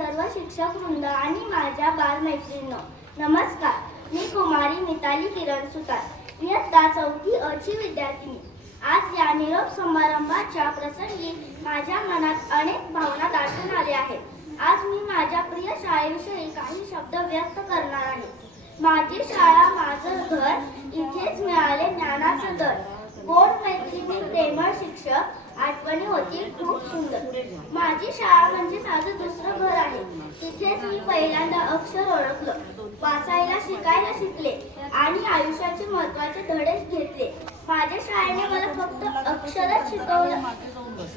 सर्व शिक्षक वृंद आणि माझ्या बालमैत्रिणींनो, नमस्कार. मी कुमारी मिताली किरण सुतार, इयत्ता 4थी अ ची विद्यार्थिनी. आज या निरोप समारंभाच्या प्रसंगी माझ्या मनात अनेक भावना दाटून आल्या आहेत. आज मी माझ्या प्रिय शाळेविषयी काही शब्द व्यक्त करणार आहे. माझी शाळा माझं घर, इथेच मिळाले ज्ञानाचं दर. गोड मैत्रिणी, प्रेमळ शिक्षक, आठवणी होतील खूप सुंदर. माझी शाळा म्हणजे माझं दुसरं घर आहे. तिथेच मी पहिल्यांदा अक्षर ओळखलं, वाचायला शिकायला शिकले आणि आयुष्याचे महत्त्वाचे धडे घेतले. माझ्या शाळेने मला फक्त अक्षरच शिकवलं,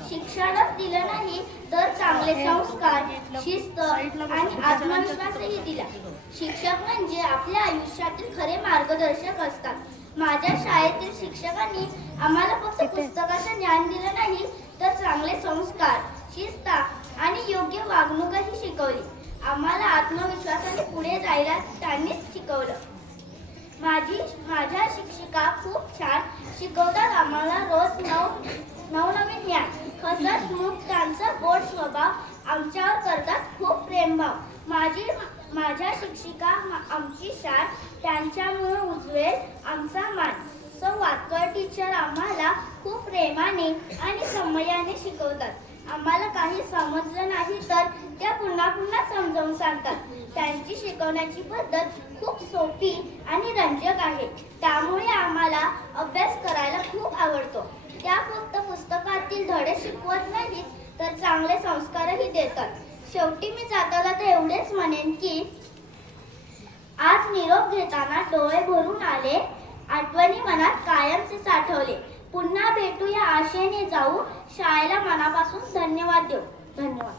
शिक्षणच दिलं नाही तर चांगले संस्कार, शिस्त आणि आत्मविश्वासही दिला. शिक्षक म्हणजे आपल्या आयुष्यातील खरे मार्गदर्शक असतात. माझ्या शाळेतील शिक्षकांनी आम्हाला फक्त पुस्तकाचं ज्ञान दिलं नाही तर चांगले संस्कार, शिस्त आणि योग्य वागणूकही शिकवली. आम्हाला आत्मविश्वासाने पुढे जायला त्यांनीच शिकवलं. माझ्या शिक्षिका खूप छान शिकवतात. आम्हाला रोज नवनवीन ज्ञान. हसतमुख त्यांचा गोड स्वभाव आमच्यावर करतात खूप प्रेमभाव. माझ्या शिक्षिका आमची शान, त्यांच्यामुळे उजवेल आमचा मान. सौ वातकर टीचर आम्हाला खूप प्रेमाने आणि समयाने शिकवतात. आम्हाला काही समजलं नाही तर त्या पुन्हा पुन्हा समजावून सांगतात. त्यांची शिकवण्याची पद्धत खूप सोपी आणि रंजक आहे. त्यामुळे आम्हाला अभ्यास करायला खूप आवडतो. त्या फक्त पुस्तकातील धडे शिकवत नाहीत तर चांगले संस्कारही देतात. शेवटी मी जाता जाता एवढेच म्हणेन की आज निरोप घेताना डोळे भरून आले, आठवणी मनात कायमचे साठवले. पुन्हा भेटू या आशेने जाऊ, शाळेला मनापासून धन्यवाद देऊ. धन्यवाद.